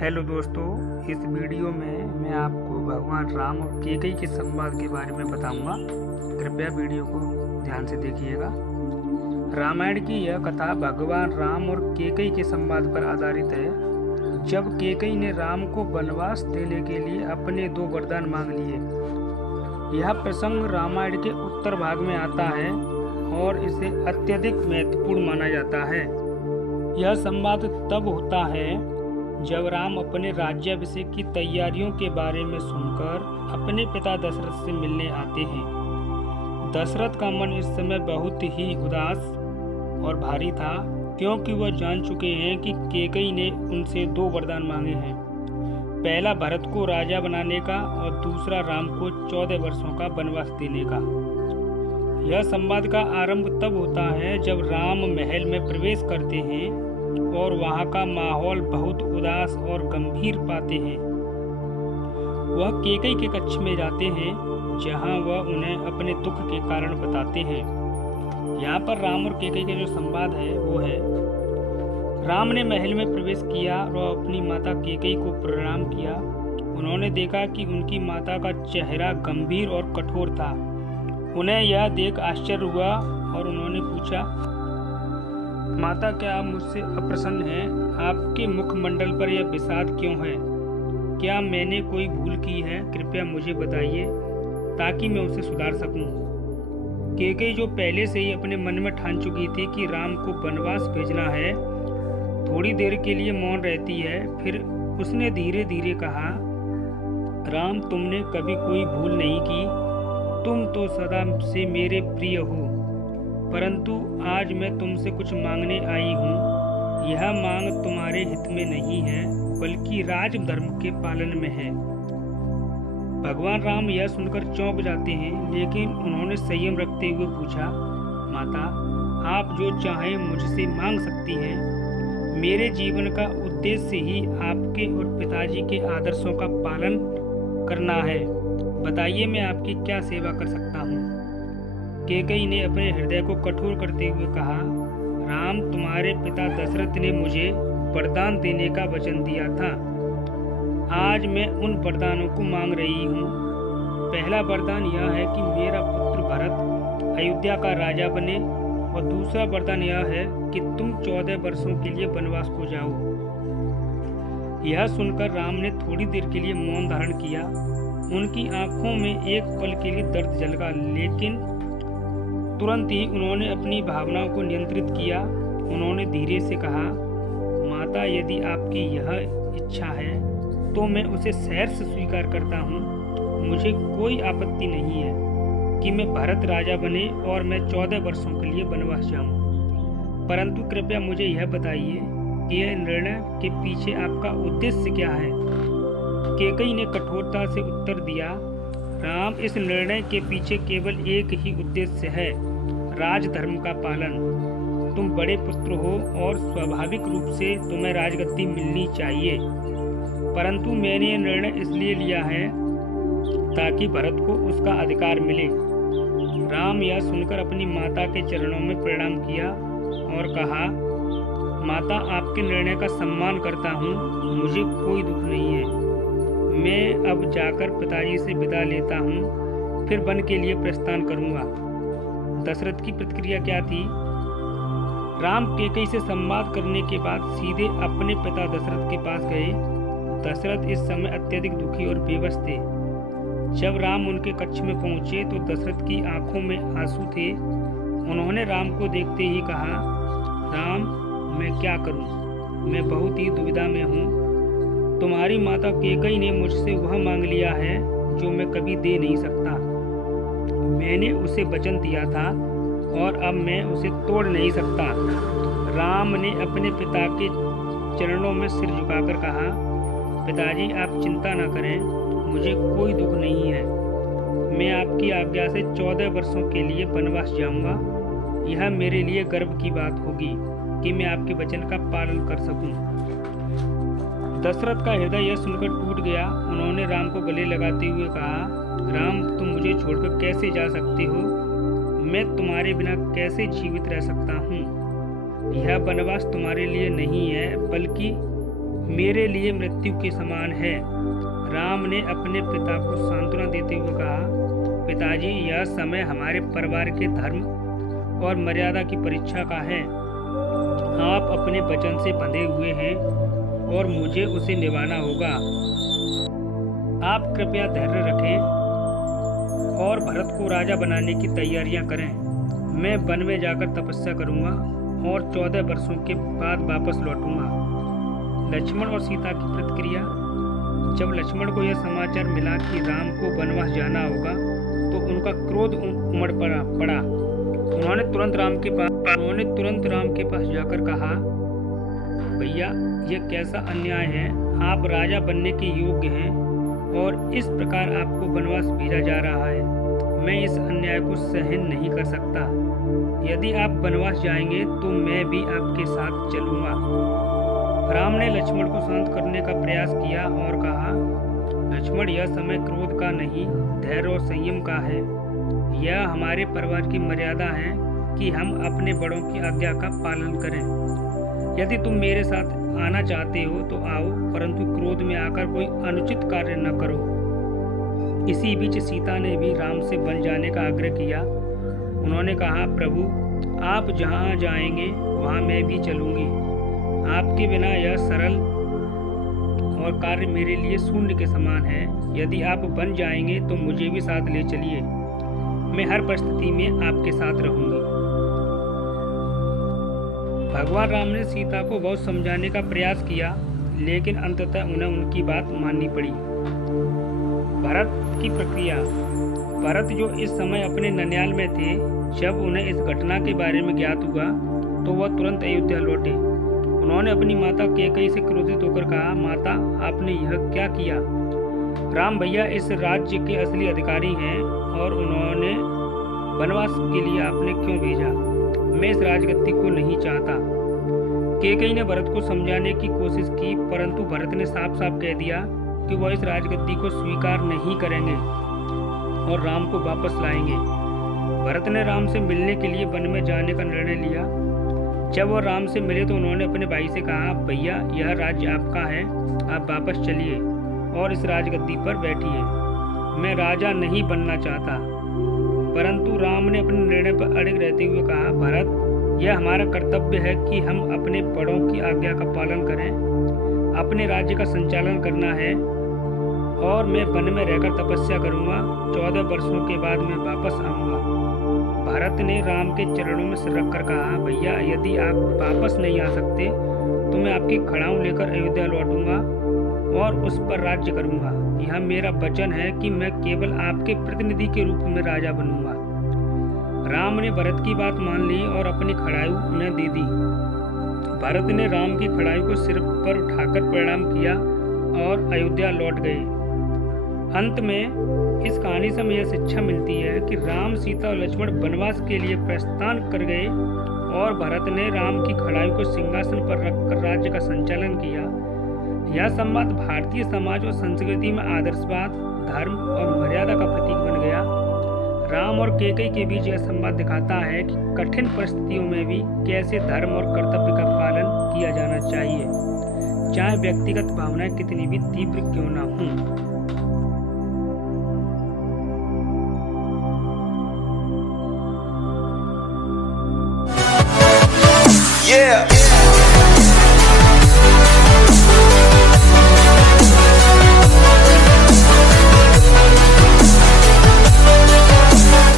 Hello दोस्तों, इस video में मैं आपको भगवान राम और कैकेयी के संवाद के बारे में बताऊंगा। कृपया वीडियो को ध्यान से देखिएगा। रामायण की यह कथा भगवान राम और कैकेयी के संवाद पर आधारित है। जब कैकेयी ने राम को वनवास देने के लिए अपने 2 वरदान मांग लिए। यह प्रसंग रामायण के उत्तर भाग में आता है और इसे अत्यधिक महत्वपूर्ण माना जाता है। यह संवाद तब होता है जब राम अपने राज्याभिषेक की तैयारियों के बारे में सुनकर अपने पिता दशरथ से मिलने आते हैं। दशरथ का मन इस समय बहुत ही उदास और भारी था, क्योंकि वह जान चुके हैं कि कैकेयी ने उनसे 2 वरदान मांगे हैं। पहला भरत को राजा बनाने का और दूसरा राम को 14 वर्षों का वनवास देने का। यह संवाद का आरंभ तब होता है जब राम महल में प्रवेश करते हैं और वहां का माहौल बहुत उदास और गंभीर पाते हैं। वह कैकेयी के कक्ष में जाते हैं, जहां वह उन्हें अपने दुख के कारण बताते हैं। यहाँ पर राम और कैकेयी का जो संवाद है वो है, राम ने महल में प्रवेश किया और अपनी माता कैकेयी को प्रणाम किया। उन्होंने देखा कि उनकी माता का चेहरा गंभीर और कठोर था। उन्हें यह देख आश्चर्य हुआ और उन्होंने पूछा, माता, क्या आप मुझसे अप्रसन्न हैं? आपके मुखमंडल पर यह विषाद क्यों है? क्या मैंने कोई भूल की है? कृपया मुझे बताइए ताकि मैं उसे सुधार सकूं। कैकेयी, जो पहले से ही अपने मन में ठान चुकी थी कि राम को वनवास भेजना है, थोड़ी देर के लिए मौन रहती है। फिर उसने धीरे धीरे कहा, राम, तुमने कभी कोई भूल नहीं की। तुम तो सदा से मेरे प्रिय हो, परंतु आज मैं तुमसे कुछ मांगने आई हूँ। यह मांग तुम्हारे हित में नहीं है, बल्कि राजधर्म के पालन में है। भगवान राम यह सुनकर चौंक जाते हैं, लेकिन उन्होंने संयम रखते हुए पूछा, माता, आप जो चाहें मुझसे मांग सकती हैं। मेरे जीवन का उद्देश्य ही आपके और पिताजी के आदर्शों का पालन करना है। बताइए, मैं आपकी क्या सेवा कर सकता हूँ। कैकेयी ने अपने हृदय को कठोर करते हुए कहा, राम, तुम्हारे पिता दशरथ ने मुझे वरदान देने का वचन दिया था। आज मैं उन वरदानों को मांग रही हूँ। पहला वरदान यह है कि मेरा पुत्र भरत अयोध्या का राजा बने, और दूसरा वरदान यह है कि तुम 14 वर्षों के लिए वनवास को जाओ। यह सुनकर राम ने थोड़ी देर के लिए मौन धारण किया। उनकी आंखों में एक पल के लिए दर्द झलका, लेकिन तुरंत ही उन्होंने अपनी भावनाओं को नियंत्रित किया। उन्होंने धीरे से कहा, माता, यदि आपकी यह इच्छा है तो मैं उसे सहर्ष स्वीकार करता हूँ। मुझे कोई आपत्ति नहीं है कि मैं भरत राजा बने और मैं 14 वर्षों के लिए वनवास जाऊँ। परंतु कृपया मुझे यह बताइए कि यह निर्णय के पीछे आपका उद्देश्य क्या है। कैकेयी ने कठोरता से उत्तर दिया, राम, इस निर्णय के पीछे केवल एक ही उद्देश्य है, राजधर्म का पालन। तुम बड़े पुत्र हो और स्वाभाविक रूप से तुम्हें राजगद्दी मिलनी चाहिए, परंतु मैंने यह निर्णय इसलिए लिया है ताकि भरत को उसका अधिकार मिले। राम यह सुनकर अपनी माता के चरणों में प्रणाम किया और कहा, माता, आपके निर्णय का सम्मान करता हूँ। मुझे कोई दुख नहीं है। मैं अब जाकर पिताजी से विदा लेता हूँ, फिर वन के लिए प्रस्थान करूँगा। दशरथ की प्रतिक्रिया क्या थी? राम कैकेयी से संवाद करने के बाद सीधे अपने पिता दशरथ के पास गए। दशरथ इस समय अत्यधिक दुखी और बेबस थे। जब राम उनके कक्ष में पहुंचे तो दशरथ की आंखों में आंसू थे। उन्होंने राम को देखते ही कहा, राम, मैं क्या करूं? मैं बहुत ही दुविधा में हूं। तुम्हारी माता कैकेयी ने मुझसे वह मांग लिया है जो मैं कभी दे नहीं सकता। मैंने उसे वचन दिया था और अब मैं उसे तोड़ नहीं सकता। राम ने अपने पिता के चरणों में सिर झुकाकर कहा, पिताजी, आप चिंता न करें, मुझे कोई दुख नहीं है। मैं आपकी आज्ञा से 14 वर्षों के लिए वनवास जाऊंगा। यह मेरे लिए गर्व की बात होगी कि मैं आपके वचन का पालन कर सकूं। दशरथ का हृदय यह सुनकर टूट गया। उन्होंने राम को गले लगाते हुए कहा, राम, तुम मुझे छोड़कर कैसे जा सकते हो? मैं तुम्हारे बिना कैसे जीवित रह सकता हूँ? यह वनवास तुम्हारे लिए नहीं है, बल्कि मेरे लिए मृत्यु के समान है। राम ने अपने पिता को सांत्वना देते हुए कहा, पिताजी, यह समय हमारे परिवार के धर्म और मर्यादा की परीक्षा का है। आप अपने वचन से बंधे हुए हैं और मुझे उसे निभाना होगा। आप कृपया धैर्य रखें और भरत को राजा बनाने की तैयारियां करें। मैं वन में जाकर तपस्या करूंगा और 14 वर्षों के बाद वापस लौटूंगा। लक्ष्मण और सीता की प्रतिक्रिया। जब लक्ष्मण को यह समाचार मिला कि राम को वनवास जाना होगा तो उनका क्रोध उमड़ पड़ा। उन्होंने तुरंत राम के पास जाकर कहा, भैया, यह कैसा अन्याय है। आप राजा बनने के योग्य हैं और इस प्रकार आपको वनवास भेजा जा रहा है। मैं इस अन्याय को सहन नहीं कर सकता। यदि आप वनवास जाएंगे तो मैं भी आपके साथ चलूंगा। राम ने लक्ष्मण को शांत करने का प्रयास किया और कहा, लक्ष्मण, यह समय क्रोध का नहीं, धैर्य और संयम का है। यह हमारे परिवार की मर्यादा है कि हम अपने बड़ों की आज्ञा का पालन करें। यदि तुम मेरे साथ आना चाहते हो तो आओ, परंतु क्रोध में आकर कोई अनुचित कार्य न करो। इसी बीच सीता ने भी राम से वन जाने का आग्रह किया। उन्होंने कहा, प्रभु, आप जहाँ जाएंगे वहाँ मैं भी चलूंगी। आपके बिना यह सरल और कार्य मेरे लिए शून्य के समान है। यदि आप वन जाएंगे तो मुझे भी साथ ले चलिए। मैं हर परिस्थिति में आपके साथ रहूंगी। भगवान राम ने सीता को बहुत समझाने का प्रयास किया, लेकिन अंततः उन्हें उनकी बात माननी पड़ी। भरत की प्रक्रिया। भरत, जो इस समय अपने ननिहाल में थे, जब उन्हें इस घटना के बारे में ज्ञात हुआ तो वह तुरंत अयोध्या लौटे। उन्होंने अपनी माता कैकेयी से क्रोधित होकर कहा, माता, आपने यह क्या किया। राम भैया इस राज्य के असली अधिकारी हैं और उन्होंने वनवास के लिए आपने क्यों भेजा। मैं इस राजगद्दी को नहीं चाहता। कैकेयी ने भरत को समझाने की कोशिश की, परंतु भरत ने साफ साफ कह दिया कि वह इस राजगद्दी को स्वीकार नहीं करेंगे और राम को वापस लाएंगे। भरत ने राम से मिलने के लिए वन में जाने का निर्णय लिया। जब वह राम से मिले तो उन्होंने अपने भाई से कहा, भैया, यह राज्य आपका है, आप वापस चलिए और इस राजगद्दी पर बैठिए। मैं राजा नहीं बनना चाहता। परंतु राम ने अपने निर्णय पर अड़िग रहते हुए कहा, भरत, यह हमारा कर्तव्य है कि हम अपने बड़ों की आज्ञा का पालन करें। अपने राज्य का संचालन करना है और मैं वन में रहकर तपस्या करूंगा। 14 वर्षों के बाद मैं वापस आऊंगा। भरत ने राम के चरणों में सिर रखकर कहा, भैया, यदि आप वापस नहीं आ सकते तो मैं आपकी खड़ाऊं लेकर अयोध्या लौटूंगा और उस पर राज्य करूंगा। यह मेरा वचन है कि मैं केवल आपके प्रतिनिधि के रूप में राजा बनूंगा। राम ने भरत की बात मान ली और अपनी खड़ाऊ उन्हें दे दी। भरत ने राम की खड़ाऊ को सिर पर उठाकर प्रणाम किया और अयोध्या लौट गए। अंत में इस कहानी से हमें यह शिक्षा मिलती है कि राम, सीता और लक्ष्मण वनवास के लिए प्रस्थान कर गए और भरत ने राम की खड़ाऊ को सिंहासन पर रखकर राज्य का संचालन किया। यह संवाद भारतीय समाज और संस्कृति में आदर्शवाद, धर्म और मर्यादा का प्रतीक बन गया। राम और कैकेयी के बीच यह संवाद दिखाता है कि कठिन परिस्थितियों में भी कैसे धर्म और कर्तव्य का पालन किया जाना चाहिए, चाहे व्यक्तिगत भावनाएं कितनी भी तीव्र क्यों न हों। Yeah.